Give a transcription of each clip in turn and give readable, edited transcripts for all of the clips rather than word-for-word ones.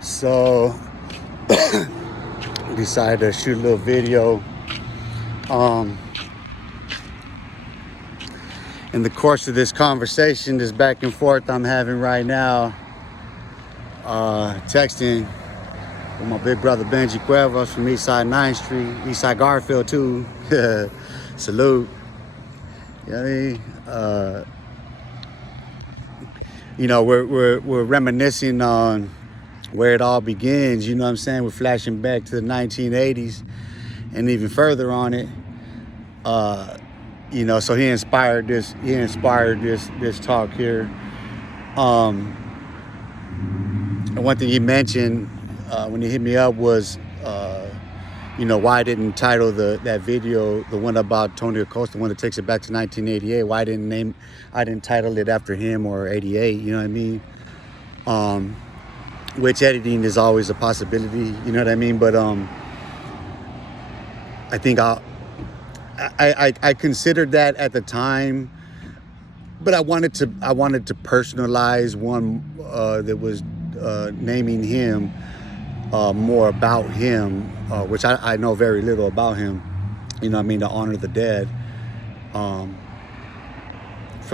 So decided to shoot a little video. In the course of this conversation, this back and forth I'm having right now, texting with my big brother Benji Cuevas from Eastside 9th Street, Eastside Garfield too. Salute. You know what I mean? We're reminiscing on where it all begins. You know what I'm saying? We're flashing back to the 1980s and even further on it. So he inspired this talk here. And one thing he mentioned when he hit me up was, why I didn't title that video, the one about Tony Acosta, the one that takes it back to 1988. Why I didn't title it after him or 88. You know what I mean? Which editing is always a possibility. You know what I mean? But I think I considered that at the time, but I wanted to personalize one that was naming him more about him, which I know very little about him. You know what I mean? To honor the dead from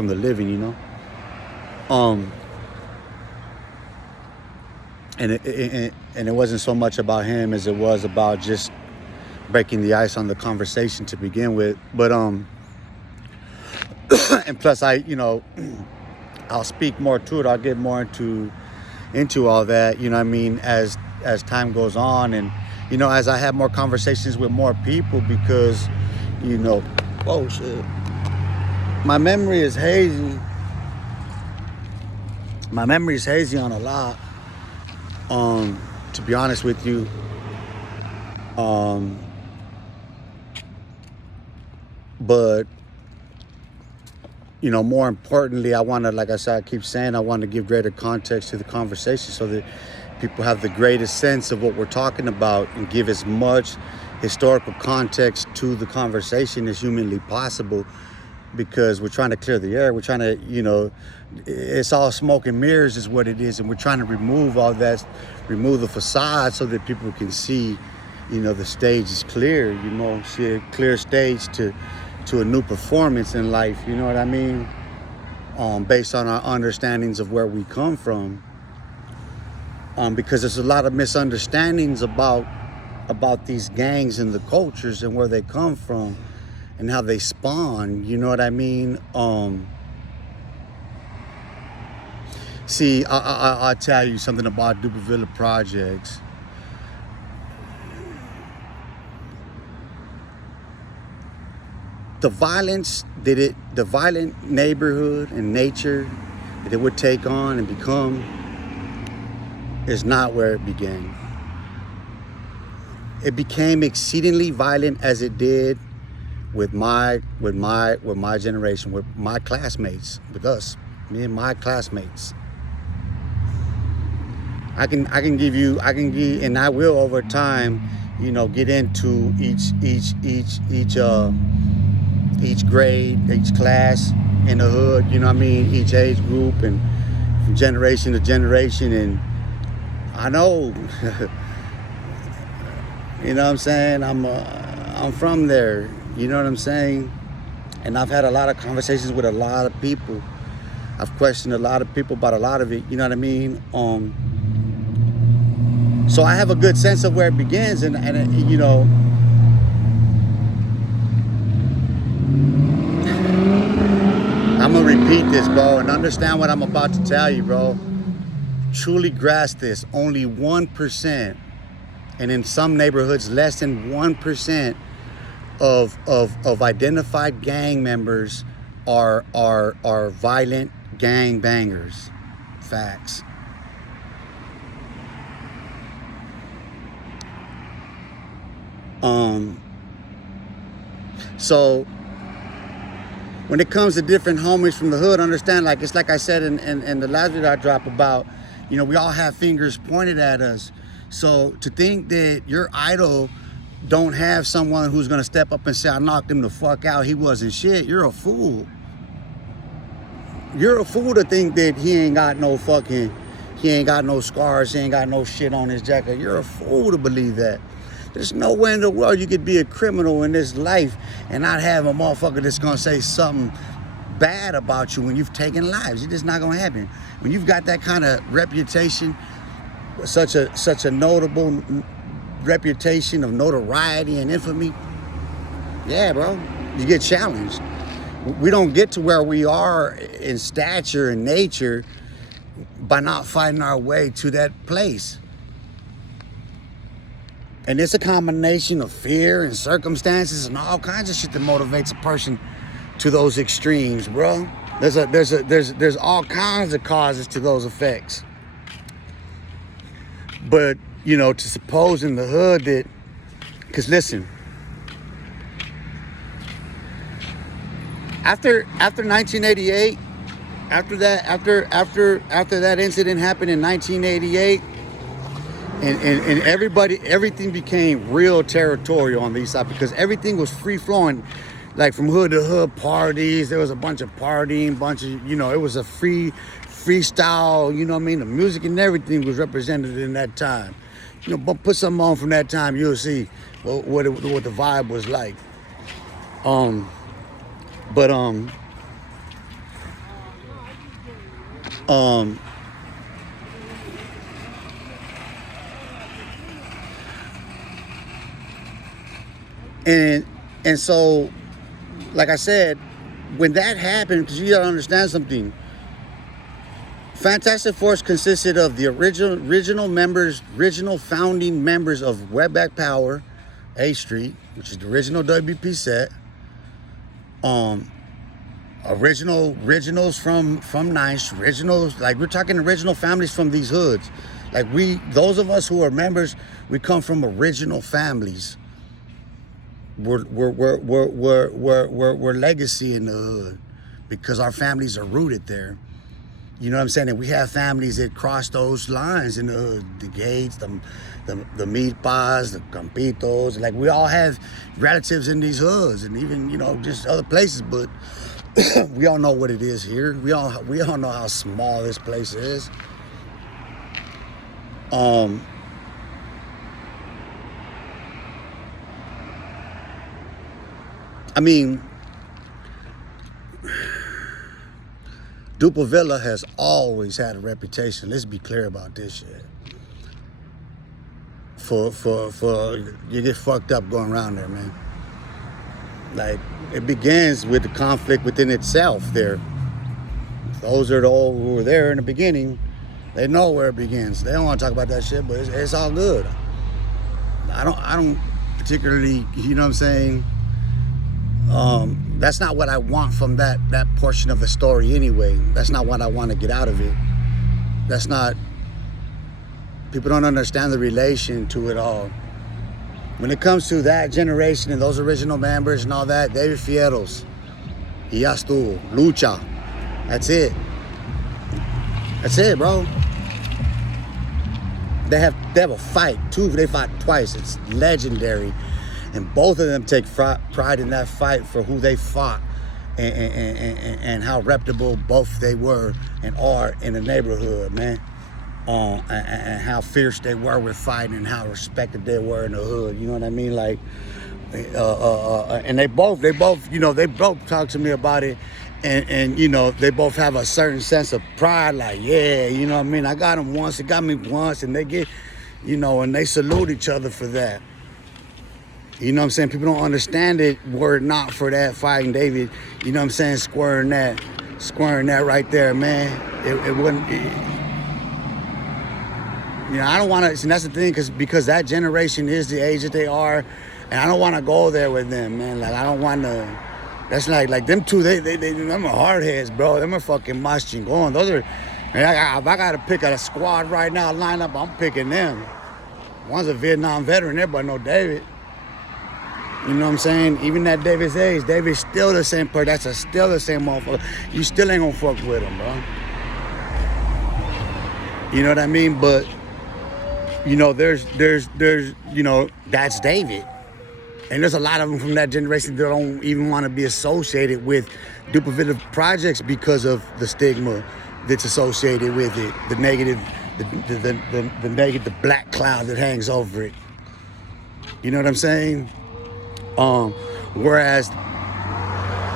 the living. You know. And it wasn't so much about him as it was about just breaking the ice on the conversation to begin with. But and plus I'll speak more to it. I'll get more into all that, you know what I mean, as time goes on, and as I have more conversations with more people, because oh shit, my memory is hazy on a lot, to be honest with you. But more importantly, I want to, like I said, I keep saying, I want to give greater context to the conversation so that people have the greatest sense of what we're talking about, and give as much historical context to the conversation as humanly possible, because we're trying to clear the air. We're trying to, it's all smoke and mirrors is what it is, and we're trying to remove all that, remove the facade so that people can see, the stage is clear, see a clear stage to a new performance in life, you know what I mean? Based on our understandings of where we come from. Because there's a lot of misunderstandings about these gangs and the cultures and where they come from and how they spawn, you know what I mean? See, I'll tell you something about Duperville Projects. The violent neighborhood and nature that it would take on and become is not where it began. It became exceedingly violent as it did with my generation, with my classmates, with us, me and my classmates. I can give, and I will over time, get into each grade, each class in the hood, you know what I mean, each age group, and from generation to generation. And I know, you know what I'm saying, I'm from there, you know what I'm saying, and I've had a lot of conversations with a lot of people. I've questioned a lot of people about a lot of it, you know what I mean. So I have a good sense of where it begins, and I'm gonna repeat this, bro, and understand what I'm about to tell you, bro. Truly grasp this. Only 1%, and in some neighborhoods less than 1% of identified gang members are violent gang bangers. Facts. So when it comes to different homies from the hood, understand, it's like I said in the last video I dropped about, we all have fingers pointed at us. So to think that your idol don't have someone who's gonna step up and say, I knocked him the fuck out, he wasn't shit, you're a fool. You're a fool to think that he ain't got no fucking, he ain't got no scars, he ain't got no shit on his jacket. You're a fool to believe that. There's no way in the world you could be a criminal in this life and not have a motherfucker that's gonna say something bad about you when you've taken lives. It's just not gonna happen. When you've got that kind of reputation, such a notable reputation of notoriety and infamy, yeah, bro, you get challenged. We don't get to where we are in stature and nature by not fighting our way to that place. And it's a combination of fear and circumstances and all kinds of shit that motivates a person to those extremes, bro. There's all kinds of causes to those effects. But, you know, to suppose in the hood that, because listen, after 1988, after that incident happened in 1988, and everything became real territorial on the east side because everything was free flowing, like from hood to hood parties. There was a bunch of partying, it was a freestyle, you know what I mean? The music and everything was represented in that time. You know, but put something on from that time, you'll see what the vibe was like. And so, like I said, when that happened, because you gotta understand something, Fantastic Force consisted of the original founding members of Wetback Power, A Street, which is the original WP set, originals from Nice, originals, like we're talking original families from these hoods. Like those of us who are members, we come from original families. We're legacy in the hood because our families are rooted there. You know what I'm saying? And we have families that cross those lines in the hood. The Gates, the Milpas, the Campitos. Like we all have relatives in these hoods and even, you know, just other places. But we all know what it is here. We all know how small this place is. I mean, Dupa Villa has always had a reputation. Let's be clear about this shit. For you get fucked up going around there, man. Like it begins with the conflict within itself. There, those are the old who were there in the beginning. They know where it begins. They don't want to talk about that shit, but it's all good. I don't particularly, you know what I'm saying. That's not what I want from that portion of the story anyway. That's not what I want to get out of it. That's not, people don't understand the relation to it all. When it comes to that generation and those original members and all that, David Fierros, y ya estuvo, lucha. That's it. That's it, bro. They have a fight. They fought twice. It's legendary. And both of them take pride in that fight for who they fought and how reputable both they were and are in the neighborhood, man. And how fierce they were with fighting and how respected they were in the hood. You know what I mean? Like, and they both, you know, they both talk to me about it. And you know, they both have a certain sense of pride. Like, yeah, you know what I mean? I got them once, it got me once. And they get, you know, and they salute each other for that. You know what I'm saying? People don't understand it were it not for that fighting David, you know what I'm saying, squaring that right there, man. It wouldn't, you know, I don't want to, and that's the thing, because that generation is the age that they are, and I don't want to go there with them, man. Like, I don't want to, that's like them two, them are hard heads, bro. Them are fucking mas chingon. Those are, man, if I got to pick a squad right now, lineup, I'm picking them. One's a Vietnam veteran, everybody know David. You know what I'm saying? Even that David's age, David's still the same person. That's still the same motherfucker. You still ain't gonna fuck with him, bro. You know what I mean? But, you know, there's, you know, that's David. And there's a lot of them from that generation that don't even want to be associated with Dupa Villa projects because of the stigma that's associated with it, the negative the negative, the black cloud that hangs over it. You know what I'm saying? Whereas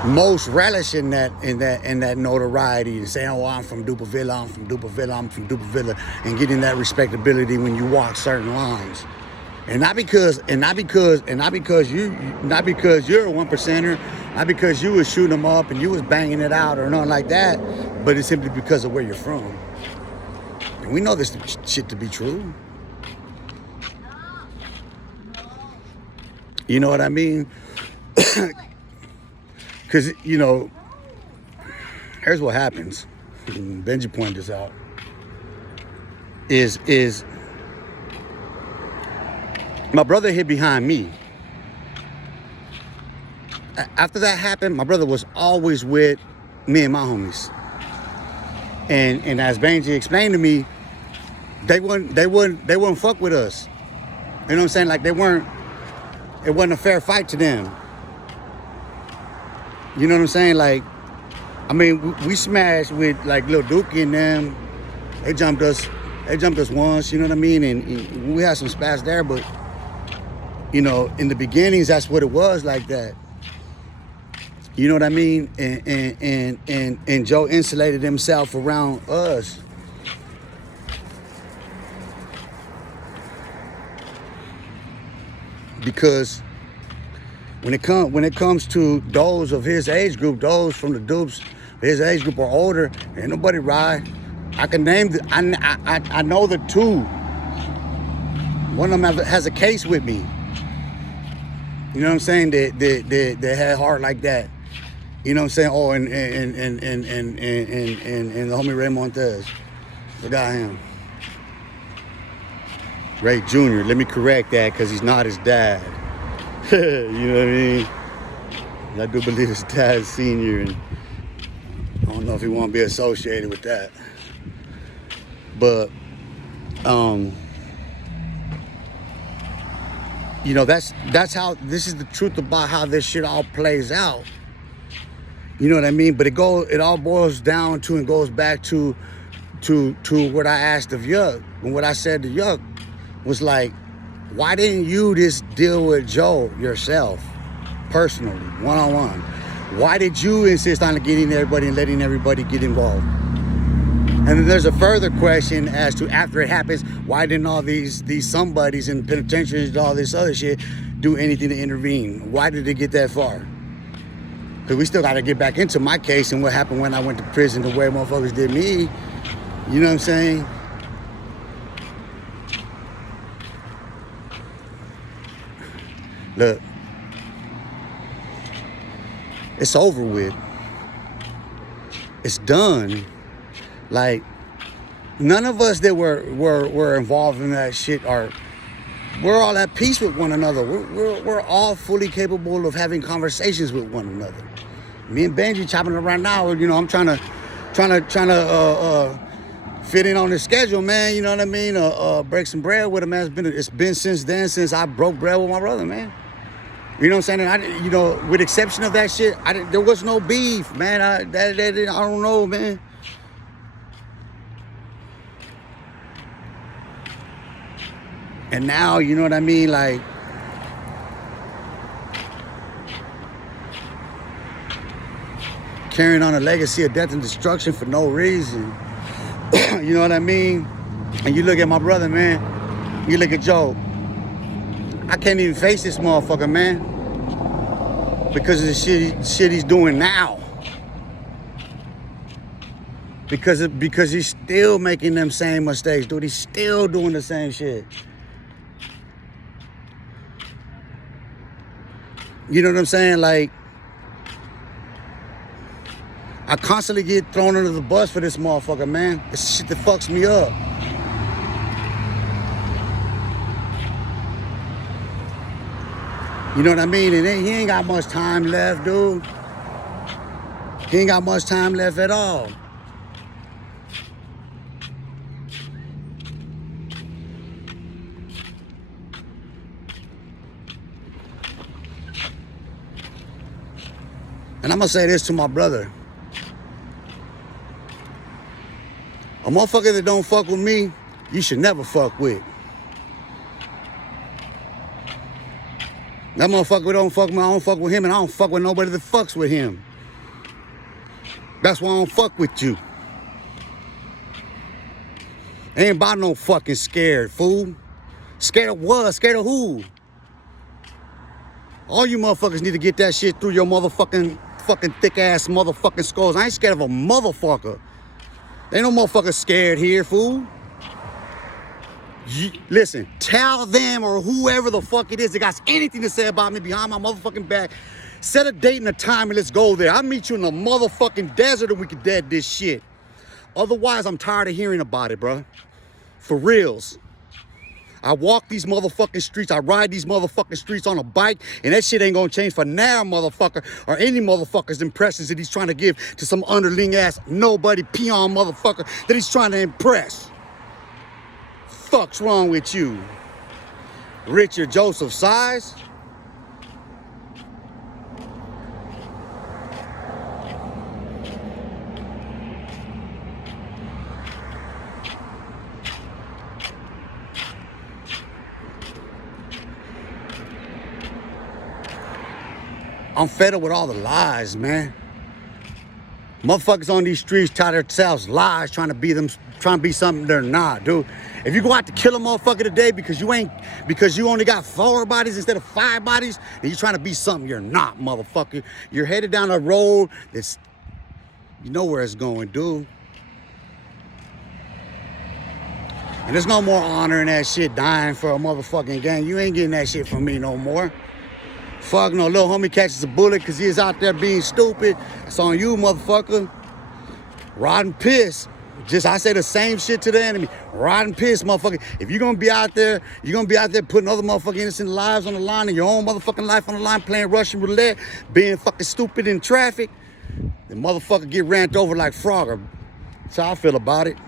most relish in that notoriety and saying, "Oh, I'm from Duperville, I'm from Duperville, I'm from Duperville," and getting that respectability when you walk certain lines. And not because you're a one percenter, not because you was shooting them up and you was banging it out or nothing like that, but it's simply because of where you're from. And we know this shit to be true. You know what I mean? Because, you know, here's what happens. Benji pointed this out. Is my brother hid behind me. After that happened, my brother was always with me and my homies. And as Benji explained to me, they wouldn't fuck with us. You know what I'm saying? Like it wasn't a fair fight to them. You know what I'm saying? Like, I mean, we smashed with like Lil Dookie and them. They jumped us once, you know what I mean? And we had some spats there, but you know, in the beginnings, that's what it was like that. You know what I mean? And Joe insulated himself around us. Because when it comes to those of his age group, those from the dupes, his age group or older, ain't nobody ride. I can name I know the two. One of them has a case with me. You know what I'm saying? That had heart like that. You know what I'm saying? Oh, and the homie Ray Montez. Forgot him. Ray Jr. Let me correct that because he's not his dad. You know what I mean? I do believe his dad's senior, and I don't know if he want to be associated with that. But, you know, that's how, this is the truth about how this shit all plays out. You know what I mean? But it all boils down to and goes back to what I asked of Yuck. And what I said to Yuck was like, why didn't you just deal with Joe yourself, personally, one-on-one? Why did you insist on getting everybody and letting everybody get involved? And then there's a further question as to after it happens, why didn't all these somebodies in penitentiaries and all this other shit do anything to intervene? Why did it get that far? Because we still got to get back into my case and what happened when I went to prison, the way motherfuckers did me. You know what I'm saying? Look, it's over with. It's done. Like, none of us that were involved in that shit we're all at peace with one another. We're all fully capable of having conversations with one another. Me and Benji chopping it right now. You know, I'm trying to fit in on the schedule, man. You know what I mean? Break some bread with him, man. It's been since then, since I broke bread with my brother, man. You know what I'm saying? And you know, with exception of that shit, there was no beef, man. I don't know, man. And now, you know what I mean? Like, carrying on a legacy of death and destruction for no reason. You know what I mean? And you look at my brother, man. You look at Joe. I can't even face this motherfucker, man. Because of the shit he's doing now. Because he's still making them same mistakes, dude. He's still doing the same shit. You know what I'm saying? Like, I constantly get thrown under the bus for this motherfucker, man. It's shit that fucks me up. You know what I mean? And he ain't got much time left, dude. He ain't got much time left at all. And I'm gonna say this to my brother. A motherfucker that don't fuck with me you should never fuck with. That motherfucker don't fuck with me, I don't fuck with him, and I don't fuck with nobody that fucks with him. That's why I don't fuck with you. Ain't about no fucking scared, fool. Scared of what? Scared of who? All you motherfuckers need to get that shit through your fucking thick ass motherfucking skulls. I ain't scared of a motherfucker. Ain't no motherfucker scared here, fool. Listen, tell them or whoever the fuck it is that got anything to say about me behind my motherfucking back. Set a date and a time and let's go there. I'll meet you in the motherfucking desert and we can dead this shit. Otherwise, I'm tired of hearing about it, bro. For reals. I walk these motherfucking streets. I ride these motherfucking streets on a bike, and that shit ain't gonna change for now, motherfucker, or any motherfucker's impressions that he's trying to give to some underling ass nobody peon motherfucker that he's trying to impress. Fuck's wrong with you? Richard Joseph Size? I'm fed up with all the lies, man. Motherfuckers on these streets tie themselves lies, trying to be something they're not, dude. If you go out to kill a motherfucker today because you only got 4 bodies instead of 5 bodies, then you're trying to be something you're not, motherfucker. You're headed down a road that's, you know where it's going, dude. And there's no more honor in that shit, dying for a motherfucking gang. You ain't getting that shit from me no more. Fuck no, little homie catches a bullet because he is out there being stupid. It's on you, motherfucker. Rotten piss. I say the same shit to the enemy. Rotten piss, motherfucker. If you're gonna be out there, putting other motherfucking innocent lives on the line and your own motherfucking life on the line, playing Russian roulette, being fucking stupid in traffic, the motherfucker get ran over like Frogger. That's how I feel about it.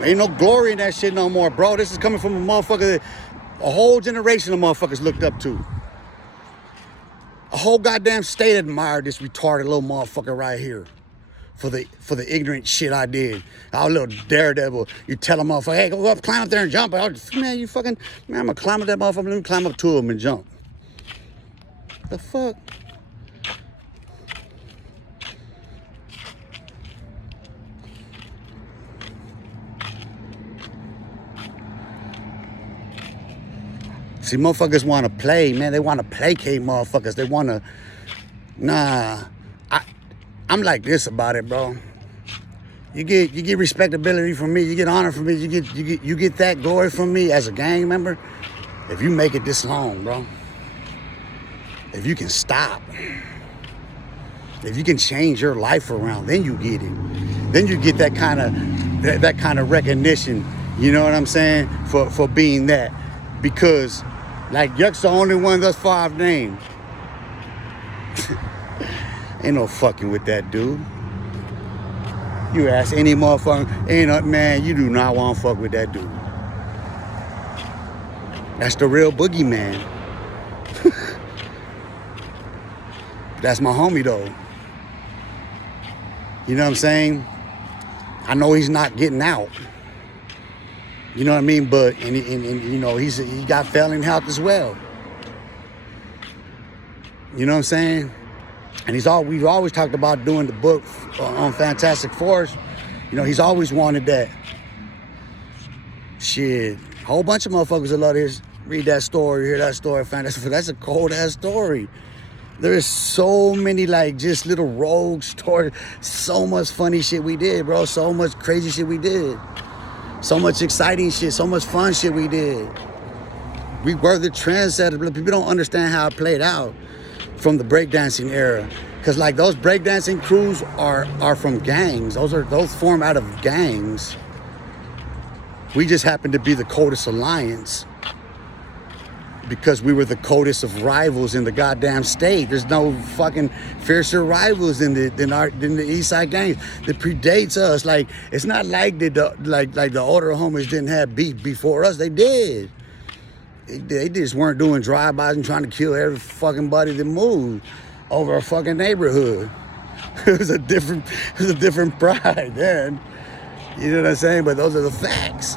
Ain't no glory in that shit no more, bro. This is coming from a motherfucker that a whole generation of motherfuckers looked up to. A whole goddamn state admired this retarded little motherfucker right here for the ignorant shit I did. I was a little daredevil. You tell a motherfucker, hey, go up, climb up there and jump. Man, I'm gonna climb up that motherfucker. Let me climb up to him and jump. The fuck? See, motherfuckers want to play, man. They want to placate motherfuckers. They want to, I'm like this about it, bro. You get respectability from me. You get honor from me. You get that glory from me as a gang member. If you make it this long, bro. If you can stop. If you can change your life around, then you get it. Then you get that kind of recognition. You know what I'm saying? For being that, because. Like, Yuck's the only one thus far I've named. Ain't no fucking with that dude. You ask any motherfucker, man, you do not want to fuck with that dude. That's the real boogeyman. That's my homie, though. You know what I'm saying? I know he's not getting out. You know what I mean? But and you know he got failing health as well. You know what I'm saying? And we've always talked about doing the book on Fantastic Force. You know, he's always wanted that. Shit, a whole bunch of motherfuckers that love this. Read that story, hear that story, that's a cold ass story. There is so many like just little rogue stories. So much funny shit we did, bro. So much crazy shit we did. So much exciting shit, so much fun shit we did. We were the trendsetters, but people don't understand how it played out from the breakdancing era. Because like those breakdancing crews are from gangs. Those form out of gangs. We just happened to be the coldest alliance because we were the coldest of rivals in the goddamn state. There's no fucking fiercer rivals than the East Side gangs that predates us. Like, it's not like the older homies didn't have beef before us. They did. They just weren't doing drive-bys and trying to kill every fucking buddy that moved over a fucking neighborhood. It was a different pride then. You know what I'm saying? But those are the facts.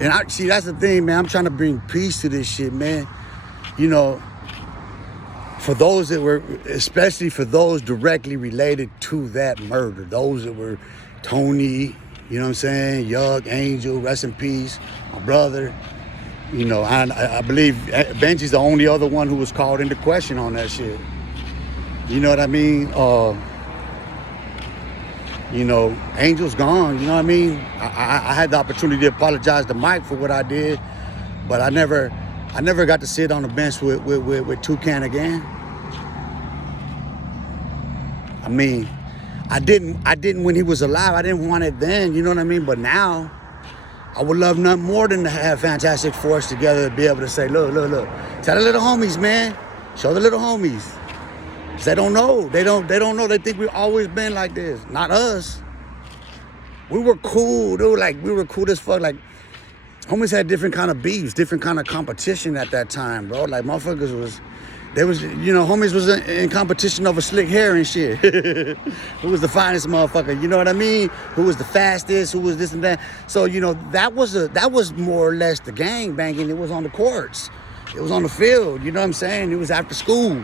And I see, that's the thing, man. I'm trying to bring peace to this shit, man. You know, for those that were, especially for those directly related to that murder, those that were Tony, you know what I'm saying, Yug, Angel, rest in peace, my brother. You know, I believe Benji's the only other one who was called into question on that shit. You know what I mean? You know, Angel's gone, you know what I mean? I had the opportunity to apologize to Mike for what I did, but I never got to sit on the bench with Toucan again. I mean, I didn't when he was alive. I didn't want it then, you know what I mean? But now, I would love nothing more than to have Fantastic Force together to be able to say, look. Tell the little homies, man. Show the little homies. Cause they don't know. They don't know. They think we've always been like this. Not us. We were cool, dude. Like, we were cool as fuck. Like, homies had different kind of beefs, different kind of competition at that time, bro. Like, motherfuckers was... homies was in competition over slick hair and shit. Who was the finest motherfucker? You know what I mean? Who was the fastest? Who was this and that? So, you know, that was more or less the gang banging. It was on the courts. It was on the field. You know what I'm saying? It was after school.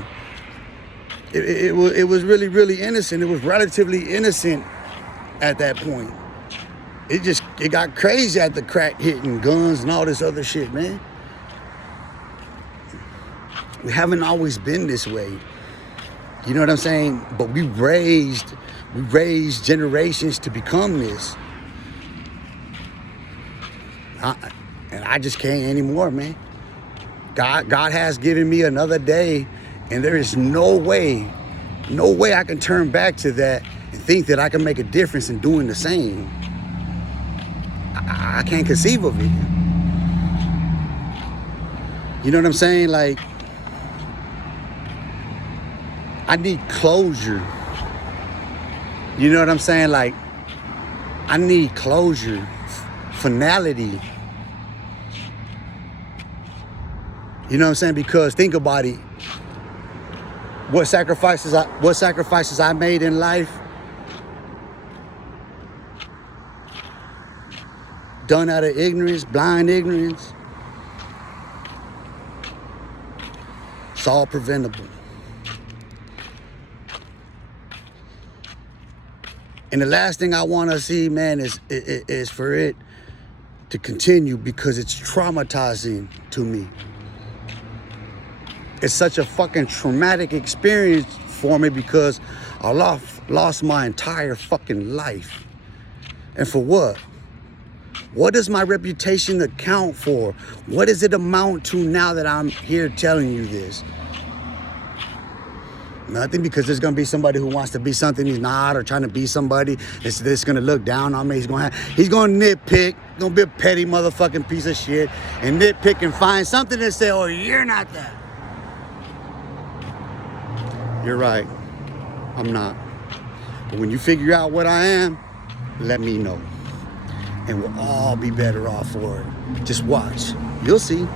It was really, really innocent. It was relatively innocent at that point. It got crazy at the crack hitting guns and all this other shit, man. We haven't always been this way. You know what I'm saying? But we raised generations to become this. And I just can't anymore, man. God has given me another day, and there is no way I can turn back to that and think that I can make a difference in doing the same. I can't conceive of it. You know what I'm saying? Like, I need closure. You know what I'm saying? Like, I need closure, finality. You know what I'm saying? Because think about it. What sacrifices I made in life, done out of ignorance, blind ignorance, it's all preventable. And the last thing I want to see, man, is for it to continue, because it's traumatizing to me. It's such a fucking traumatic experience for me, because I lost my entire fucking life. And for what? What does my reputation account for? What does it amount to now that I'm here telling you this? Nothing, because there's going to be somebody who wants to be something he's not, or trying to be somebody that's going to look down on me. He's going to nitpick, going to be a petty motherfucking piece of shit, and nitpick and find something to say, oh, you're not that. You're right. I'm not. But when you figure out what I am, let me know. And we'll all be better off for it. Just watch. You'll see.